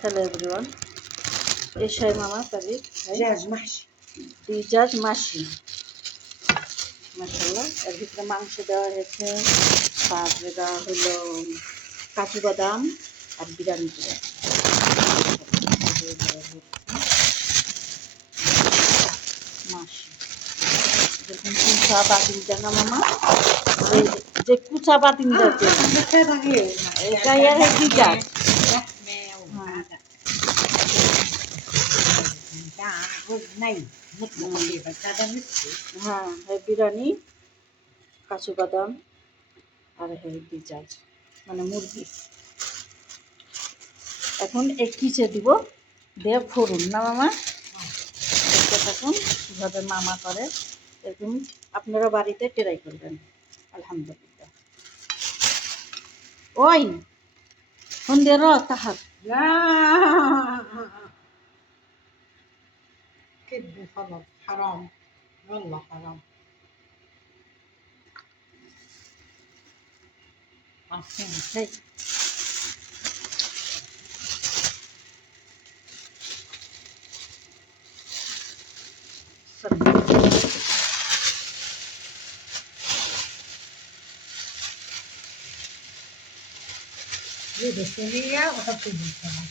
Hello everyone, এই শাহী মামা কারির دجاج محشي পিজাজ মাসি মাসাল্লাহ। এর ভিতরে মাংস দেওয়া হয়েছে, তারপরে দেওয়া হলো কাজু বাদাম আর বিরিয়ানি করে মাসি। যেরকম কুচা বাতিল দেয় না মামা, যে কুচা বাতিল দেয় এটাই আর পিজাজ। لحمة وهذا ده رز ني مطبخ فيه بس هذا مسلي হ্যাঁ, বিরিয়ানি, কাজু বাদাম আর পিজাজ মানে মুরগি। এখন এক কিচে দিব দিয়ে ফোড়ন না মামা, দেখতে থাকুন কীভাবে মামা করে। এরকম আপনারা বাড়িতে ট্রাই করবেন। আলহামদুলিল্লাহ। ওই ফোন দিয়ে তাহার لا كذب خلص حرام والله حرام عارفين হেই جيبي الصينية وحطي لي كمان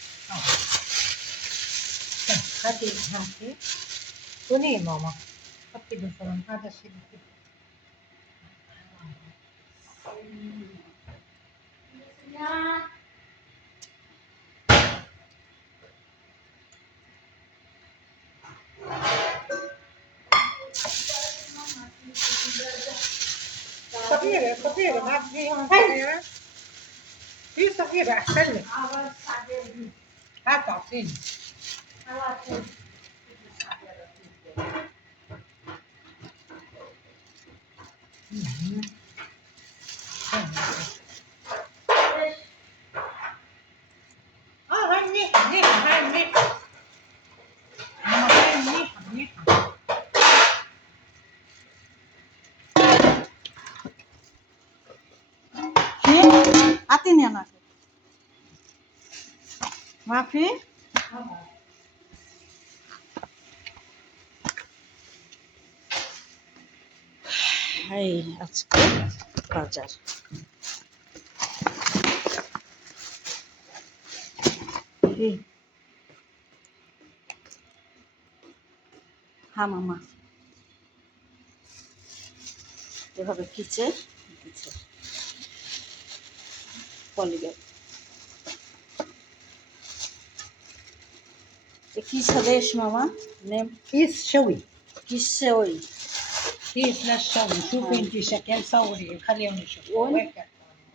هاتي هاتي صينية ماما حطي بالفرن هذا الشيء صغيرة صغيرة ما فيها صغيرة في صغيرة أحسن لك هات أعطيني هاي منيحة منيحة هاي منيحة ماما هاي منيحة منيحة হাতি নিয়ে না মাফি। এই আজকে বাজার হ্যাঁ মামা, এভাবে কিচে কিচে পলিব্যাগ كيس ليش ماما؟ نم كيس شوي كيس سوي كيس للشوي شوفي انت شكل صوري خليهم يشوفوا وين؟ وين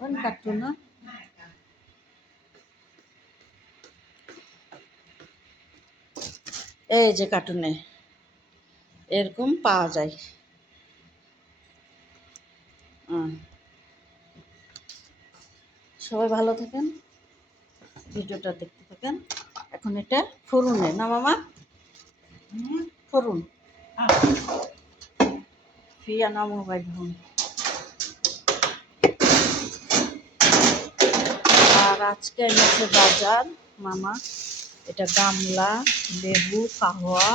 وين كرتونة؟ এই যে কার্টুনে এরকম পাওয়া যায়। সবাই ভালো থাকেন, ভিডিওটা দেখতে থাকেন। এখন এটা ফোড়নে না মামা, ফোড়ন ফিয়া না মোবাইল ফোন। আর আজকে এনেছে বাজার মামা, এটা গামলা, লেবু, কাহওয়া,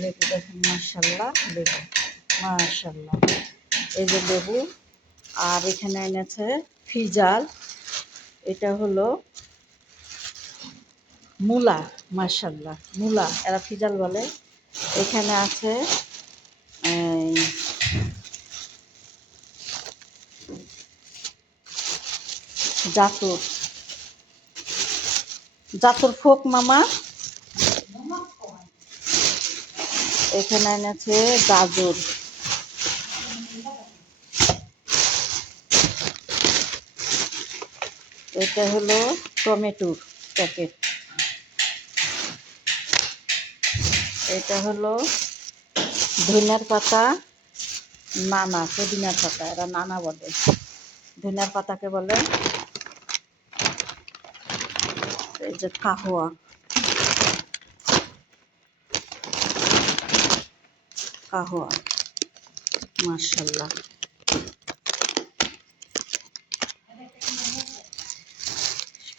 লেবু দেখেন মাশাল্লাহ, লেবু মাশাল্লাহ, এই যে লেবু। আর এখানে এনেছে ফিজাল, এটা হলো মূলা, মাশাল্লাহ মূলা, এরা ফিজাল বলে। এখানে আছে জাতুর, জাতুর ফোক মামা। এখানে এনেছে গাজর, এটা হলো টমেটোর প্যাকেট, এটা হলো ধনিয়ার পাতা, নানা পুদিনার পাতা, এরা নানা বলে, ধনিয়ার পাতাকে বলে। এই যে কাহওয়া, কাহওয়া মাশাল্লাহ।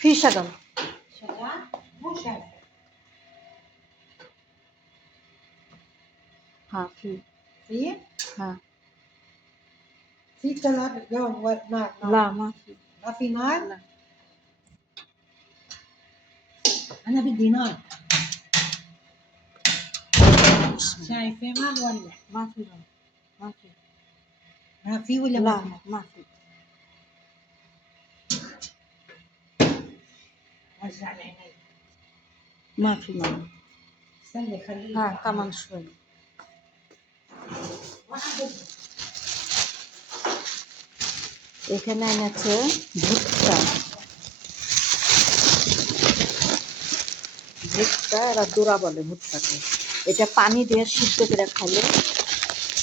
في شغل مو شايفة. ها في. في ها في كلر لون نار. لا ما في. ما في نار. لا أنا بدي نار. بسم الله. شايفة ما نولع. ما في لا. ما في. ما في ولا ما لا في؟ ما في. وزع العينين. ما في ماما. استني خليه. ها كمان شوي. এখানে এনেছে ভুট্টা। ভুট্টা এরা দোরা বলে ভুট্টাকে। এটা পানি দিয়ে সিদ্ধ করে খাইলে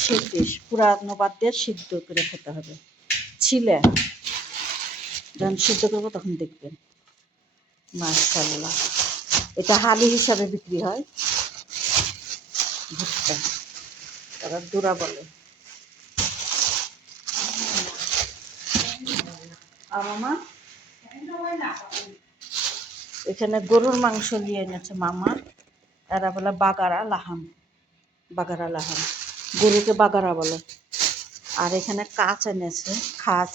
শেষ, পুরানো বাদ দিয়ে সিদ্ধ করে খেতে হবে। ছিলে যখন সিদ্ধ করবো তখন দেখবেন। মাশাআল্লাহ। এটা হালি হিসাবে বিক্রি হয় ভুট্টা, তারা দোরা বলে। আর মামা এখানে গরুর মাংস নিয়ে এনেছে মামা। এরা বলে বাগারা লাহাম। বাগারা লাহাম, গরুকে বাগারা বলে। আর এখানে কাঁচ এনেছে, খাস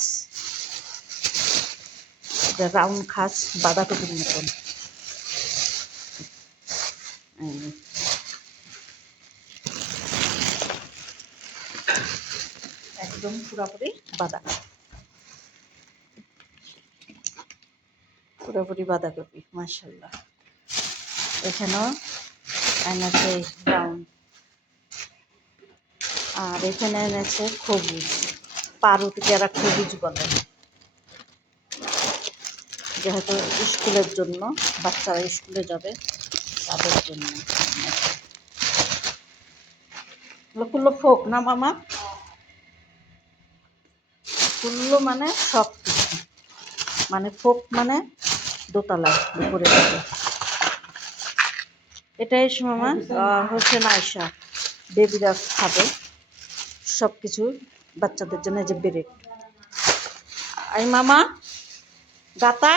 রাউন্ড খাস বাঁধাকপির মতন। একদম পুরাপুরি পুরোপুরি বাঁধাকপি। মাশাআল্লাহ। এখানেও এনেছে রাউন্ড। আর এখানে এনেছে খবুজ, পাউরুটি যারা খবুজ বলে, যেহেতু স্কুলের জন্য, বাচ্চারা স্কুলে যাবে তাদের জন্য। কুল্লো ফোক না মামা? কুল্লো মানে সব কিছু, মানে ফোক মানে দোতলায় উপরে যাবে। এটাই মামা হচ্ছে নাইশা বেবিরা খাবে সব কিছু বাচ্চাদের জন্য। যে ব্রেড আই মামা গাতা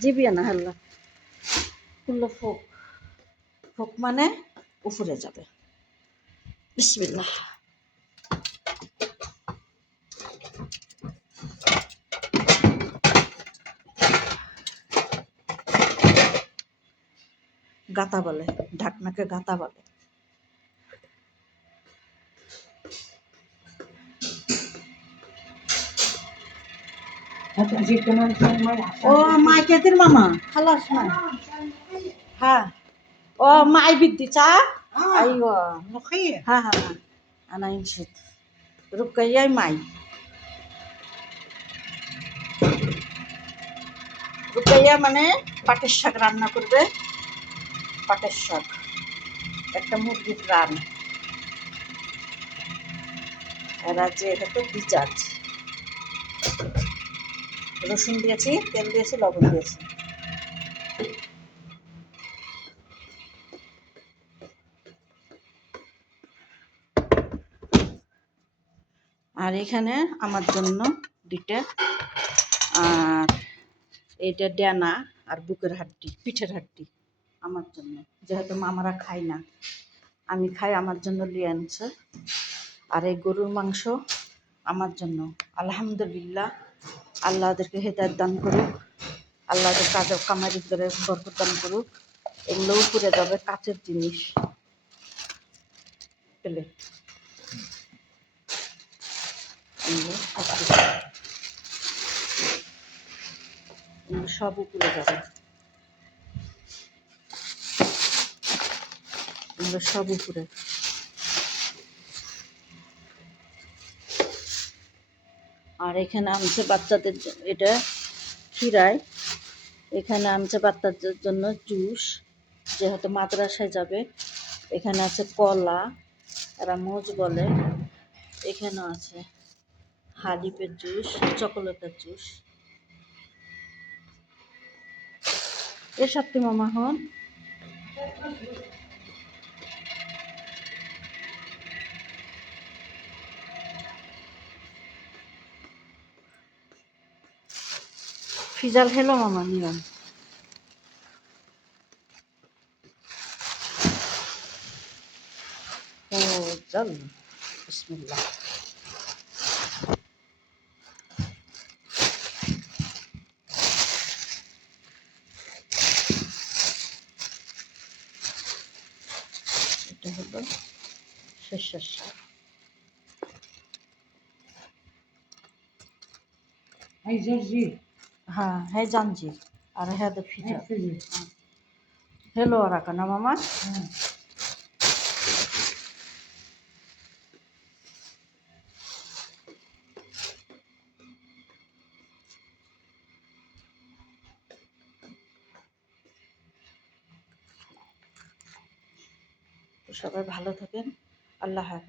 জিবিয়া না হাল্লা। কুল্লো ফোক, ফোক মানে উপরে যাবে। বিসমিল্লাহ। গাতা বলে, ঢাকনাকে গাতা বলে। ও মাইকেতের মামা খালাস না। হ্যাঁ ও মাই বিদ্যি চা। ايوه ملوخية. ها ها ها انا نشيت رقية মাই। রুকাইয়া মানে পাটের শাক রান্না করবে। পাটের শাক একটা মুরগির রান। এরা যে হয়তো বিচাজ, রসুন দিয়েছি, তেল দিয়েছি, লবণ দিয়েছি। আর এখানে আমার জন্য দুইটা, আর এইটা ডানা আর বুকের হাড্ডি, পিঠের হাড্ডি আমার জন্য, যেহেতু মামারা খায় না, আমি খাই, আমার জন্য নিয়ে আনছে। আর এই গরুর মাংস আমার জন্য। আলহামদুলিল্লাহ, আল্লাহ ওদেরকে হেদায়েত দান করুক, আল্লাহ ওদের কাজের কামারি করে বরকত দান করুক। এগুলো উপরে যাবে, কাচের জিনিস পেলে সব উপরে যাবে, সব উপরে। আর এখানে আনছে বাচ্চাদের, এটা খিরায়, এখানে আনছে বাচ্চাদের জন্য জুস, যেহেতু মাদ্রাসায় যাবে। এখানে আছে কলা, এরা মোজ বলে। এখানেও আছে হালিপের জুস, চকোলেটের জুস। এর সাথে মামা হন ফিজাল হেলো মামা নিয়ম। চল বিসমিল্লাহ। এটা হলো সর্ষের শাক। এই জর্জি হ্যাঁ হ্যাঁ জানজি আর হ্যাঁ তো ফিজা ফিজি hello rakana mama হ্যাঁ তো সবাই ভালো থাকেন, আল্লাহ হাফেজ।